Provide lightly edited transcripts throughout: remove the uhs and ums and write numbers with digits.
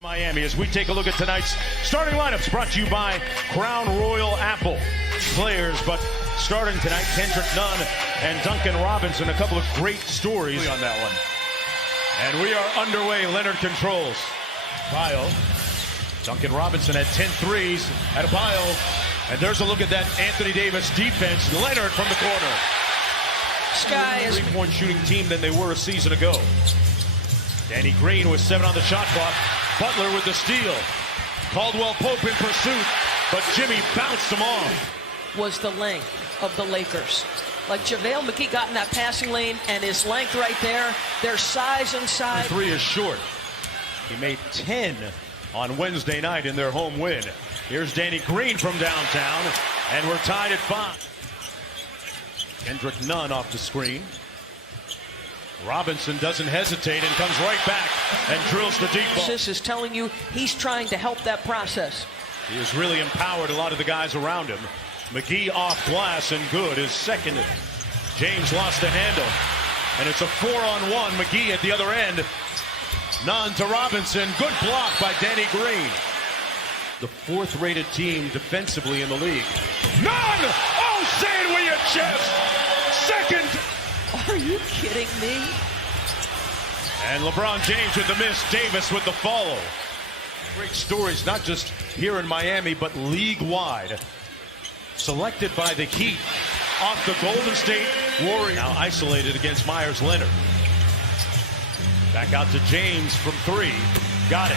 Miami, as we take a look at tonight's starting lineups, brought to you by Crown Royal Apple. Players, but starting tonight, Kendrick Nunn and Duncan Robinson. A couple of great stories on that one. And we are underway. Leonard controls. Bio. Duncan Robinson had 10 threes at a Bio. And there's a look at that Anthony Davis defense. Leonard from the corner. Sky is three-point shooting team than they were a season ago. Danny Green with 7 on the shot clock. Butler with the steal. Caldwell Pope in pursuit, but Jimmy bounced him off. Was the length of the Lakers. Like JaVale McGee got in that passing lane, and his length right there, their size inside. The three is short. He made 10 on Wednesday night in their home win. Here's Danny Green from downtown, and we're tied at 5. Kendrick Nunn off the screen. Robinson doesn't hesitate and comes right back and drills the deep ball. This is telling you he's trying to help that process. He has really empowered a lot of the guys around him. McGee off glass and good. His second. James lost the handle. And it's a 4-on-1. McGee at the other end. Nunn to Robinson. Good block by Danny Green. The 4th-rated team defensively in the league. Nunn! Oh, say it with your chest! Second! Are you kidding me? And LeBron James with the miss. Davis with the follow. Great stories, not just here in Miami, but league-wide. Selected by the Heat off the Golden State Warriors. Now isolated against Myers Leonard. Back out to James from 3. Got it.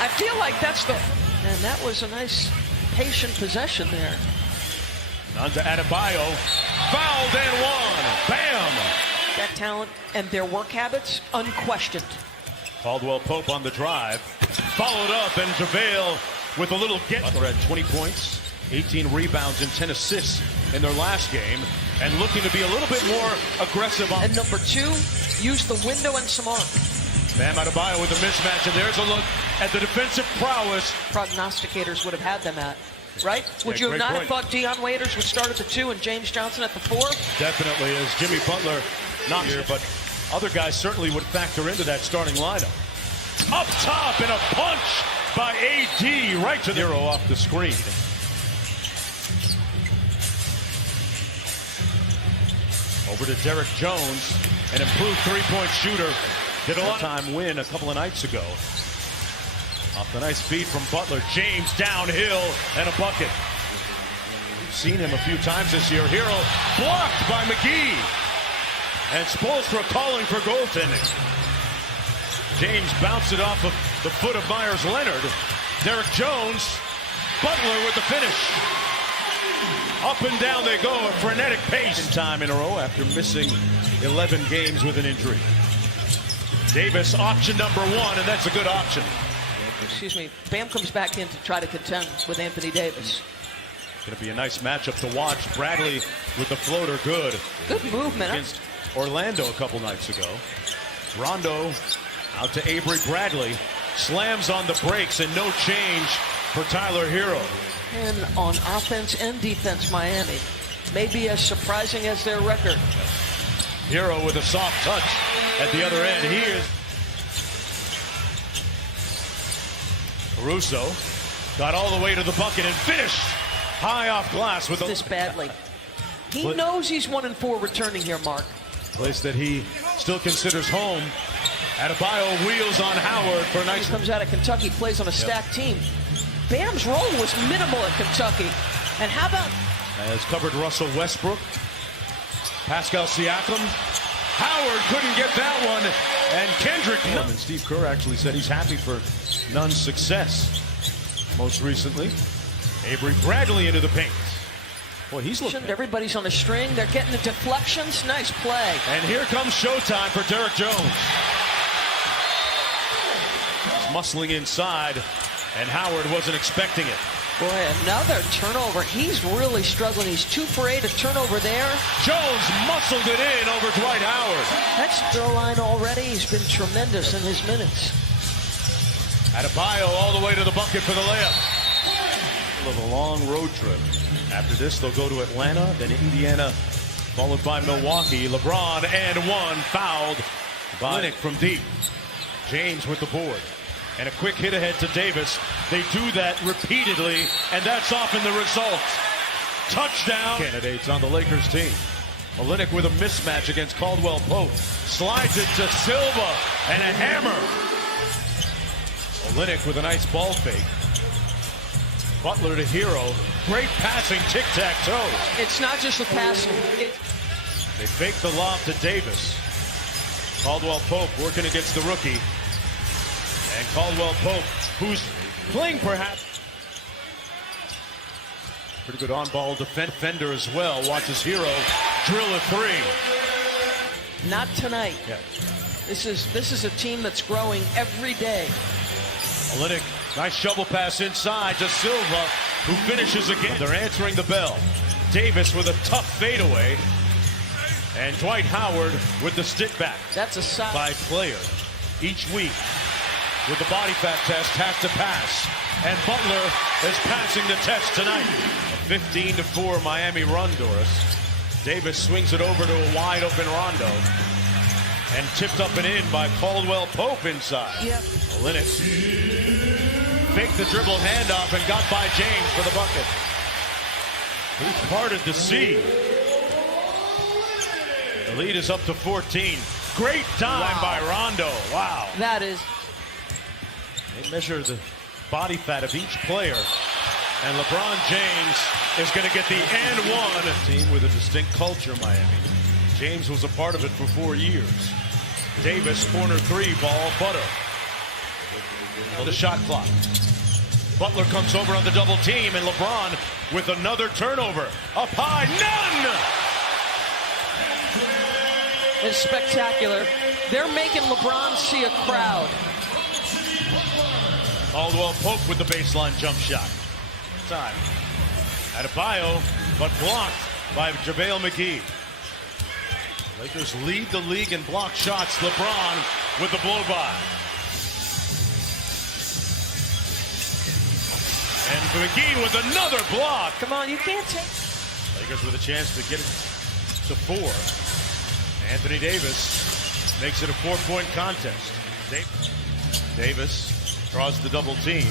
I feel like that's the... And that was a nice, patient possession there. On to Adebayo. Fouled and one. Bam! That talent and their work habits, unquestioned. Caldwell Pope on the drive. Followed up, and JaVale with a little get. Butler had 20 points, 18 rebounds, and 10 assists in their last game. And looking to be a little bit more aggressive. And number 2, use the window and some arc. Bam Adebayo with a mismatch, and there's a look at the defensive prowess. Prognosticators would have had them at. Right? Would Yeah, you have not point. have thought Dion Waiters would start at the 2 and James Johnson at the 4? Definitely, as Jimmy Butler not here, but other guys certainly would factor into that starting lineup. Up top and a punch by AD right to the hero off the screen. Over to Derek Jones, an improved 3-point shooter. Did a time win a couple of nights ago. Off the nice beat from Butler. James downhill and a bucket. We've seen him a few times this year. Hero blocked by McGee. And Spoelstra calling for goaltending. James bounced it off of the foot of Myers Leonard. Derek Jones. Butler with the finish. Up and down they go, a frenetic pace. Time in a row after missing 11 games with an injury. Davis, option number 1, and that's a good option. Excuse me, Bam comes back in to try to contend with Anthony Davis. Going to be a nice matchup to watch. Bradley with the floater, good. Good movement. Against Orlando a couple nights ago. Rondo out to Avery Bradley. Slams on the brakes and no change for Tyler Hero. And on offense and defense, Miami. Maybe as surprising as their record. Hero with a soft touch at the other end. He is. Caruso got all the way to the bucket and finished high off glass with this badly. He knows he's 1-4 returning here, Mark. Place that he still considers home. Adebayo wheels on Howard for a nice. He comes out of Kentucky, plays on a stacked team. Bam's role was minimal at Kentucky. And how about... Has covered Russell Westbrook. Pascal Siakam. Howard couldn't get that one. And Kendrick Nunn. And Steve Kerr actually said he's happy for Nunn's success. Most recently, Avery Bradley into the paint. Boy, he's looking. Everybody's on a string. They're getting the deflections. Nice play. And here comes showtime for Derek Jones. He's muscling inside, and Howard wasn't expecting it. Boy, another turnover. He's really struggling. He's 2 for 8, a turnover there. Jones muscled it in over Dwight Howard. That's the line already. He's been tremendous in his minutes. Adebayo all the way to the bucket for the layup. Of a long road trip. After this, they'll go to Atlanta, then Indiana, followed by Milwaukee. LeBron and 1 fouled by Linnick from deep. James with the board. And a quick hit ahead to Davis. They do that repeatedly, and that's often the result. Touchdown. Candidates on the Lakers team. Olynyk with a mismatch against Caldwell Pope. Slides it to Silva, and a hammer. Olynyk with a nice ball fake. Butler to Hero. Great passing tic-tac-toe. It's not just the passing. They fake the lob to Davis. Caldwell Pope working against the rookie. And Caldwell Pope, who's playing perhaps. Pretty good on-ball defender as well. Watches Hero drill a three. Not tonight. Yeah. This is a team that's growing every day. Olynyk, nice shovel pass inside to Silva, who finishes again. They're answering the bell. Davis with a tough fadeaway. And Dwight Howard with the stick back. That's a side by player each week with the body fat test has to pass. And Butler is passing the test tonight. A 15-4 Miami run, Doris. Davis swings it over to a wide open Rondo. And tipped up and in by Caldwell Pope inside. Yep. Olynyk faked the dribble handoff and got by James for the bucket. He parted the sea. The lead is up to 14. Great time by Rondo. Wow. That is. They measure the body fat of each player. And LeBron James is going to get the and one. A team with a distinct culture, Miami. James was a part of it for 4 years. Davis, corner three, ball, Butter. The shot clock. Butler comes over on the double team, and LeBron with another turnover. Up high, none! It's spectacular. They're making LeBron see a crowd. Caldwell Pope with the baseline jump shot. Time. Adebayo, but blocked by JaVale McGee. Lakers lead the league in blocked shots. LeBron with the blow-by. And McGee with another block. Come on, you can't take. Lakers with a chance to get it to 4. Anthony Davis makes it a 4-point contest. Davis draws the double team.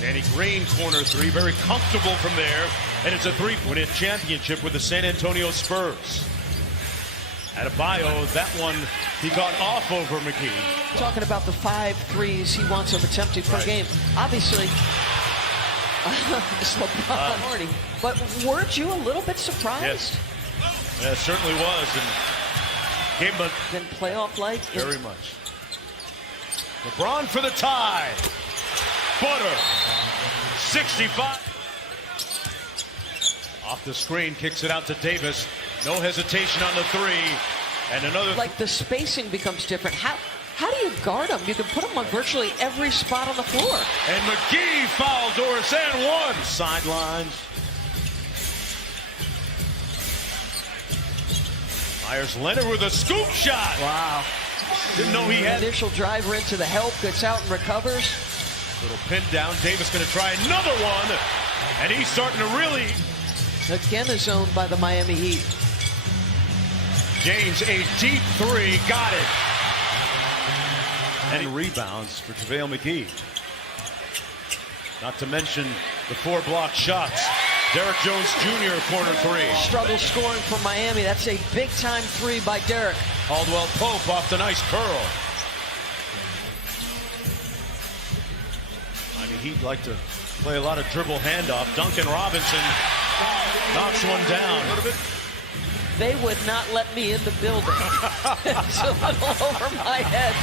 Danny Green, corner three, very comfortable from there. And it's a 3-point championship with the San Antonio Spurs. Adebayo, that one he got off over McGee. Talking about the 5 threes he wants of attempting per game. Obviously, it's LeBron. But weren't you a little bit surprised? Yes. Yeah, it certainly was. And gave him Then playoff-like. Very much. LeBron for the tie. Butter. 65. Off the screen, kicks it out to Davis. No hesitation on the three. And another. Like the spacing becomes different. How do you guard him? You can put him on virtually every spot on the floor. And McGee fouled Doris and one. Sidelines. Myers Leonard with a scoop shot. Wow. Didn't know he had. Initial driver into the help, gets out and recovers. Little pin down. Davis going to try another one. And he's starting to really. Again is owned by the Miami Heat. James, a deep three. Got it. And rebounds for JaVale McGee. Not to mention the 4 blocked shots. Derek Jones Jr. corner three. Struggle scoring for Miami. That's a big-time 3 by Derek. Caldwell Pope off the nice curl. I mean, he'd like to play a lot of dribble handoff. Duncan Robinson knocks one down. They would not let me in the building. It's a little over my head.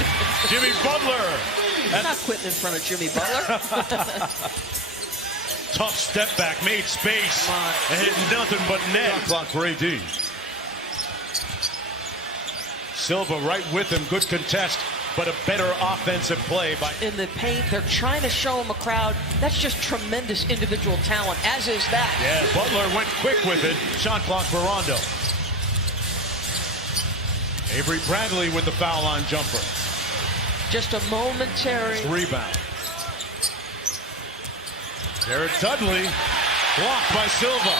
Jimmy Butler. I'm not quitting in front of Jimmy Butler. Tough step back, made space, and hit nothing but net. Clock for AD. Silva right with him, good contest, but a better offensive play by. In the paint, they're trying to show him a crowd. That's just tremendous individual talent, as is that. Yeah, Butler went quick with it. Shot clock for Rondo. Avery Bradley with the foul line jumper. Just a momentary rebound. Jared Dudley blocked by Silva.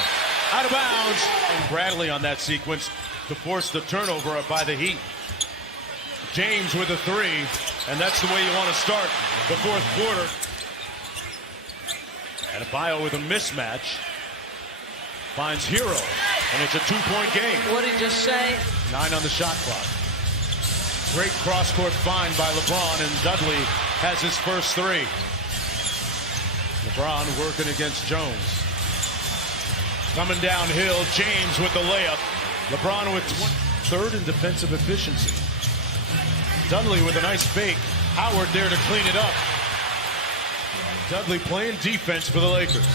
Out of bounds. And Bradley on that sequence to force the turnover by the Heat. James with a 3. And that's the way you want to start the fourth quarter. Adebayo with a mismatch. Finds Hero. And it's a 2-point game. What did he just say? 9 on the shot clock. Great cross-court find by LeBron, and Dudley has his first 3. LeBron working against Jones. Coming downhill, James with the layup. LeBron with third in defensive efficiency. Dudley with a nice fake. Howard there to clean it up. Dudley playing defense for the Lakers.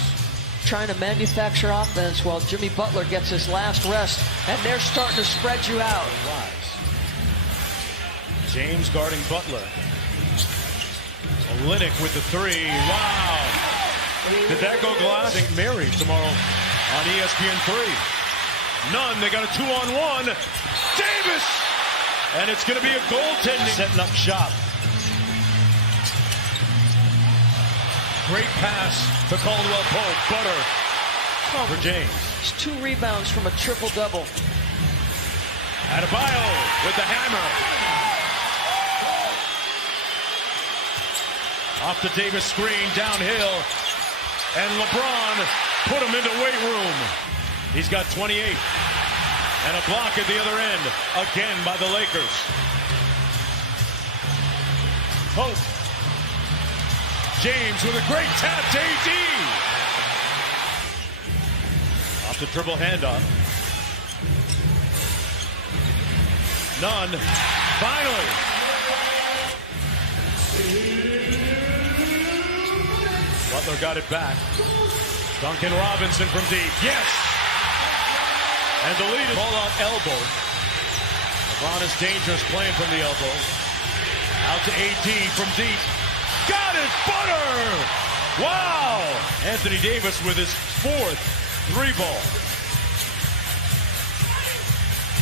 Trying to manufacture offense while Jimmy Butler gets his last rest, and they're starting to spread you out. James guarding Butler. Olynyk with the 3. Wow. Did that go glass? St. Mary tomorrow on ESPN3. None. They got a 2-on-1. Davis! And it's going to be a goaltending. Setting up shop. Great pass to Caldwell Pope. Butter for James. It's 2 rebounds from a triple-double. Adebayo with the hammer. Off the Davis screen, downhill. And LeBron put him into weight room. He's got 28. And a block at the other end. Again by the Lakers. Pope. James with a great tap to AD. Off the dribble handoff. None. Finally. Butler got it back. Duncan Robinson from deep. Yes. And the lead is ball out elbow. LeBron is dangerous playing from the elbow. Out to AD from deep. Got it, Butter! Wow! Anthony Davis with his 4th 3-ball.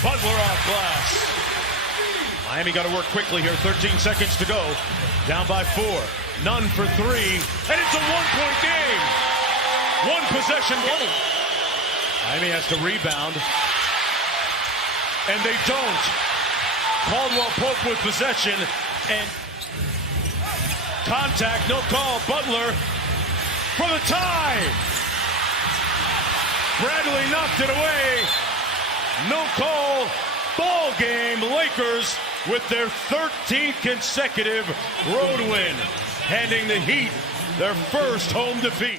Butler off glass. Miami got to work quickly here. 13 seconds to go. Down by 4. None for 3. And it's a 1-point game. 1 possession game. Miami has to rebound. And they don't. Caldwell Pope with possession. And contact, no call. Butler for the tie. Bradley knocked it away. No call. Ball game. Lakers with their 13th consecutive road win, handing the Heat their first home defeat.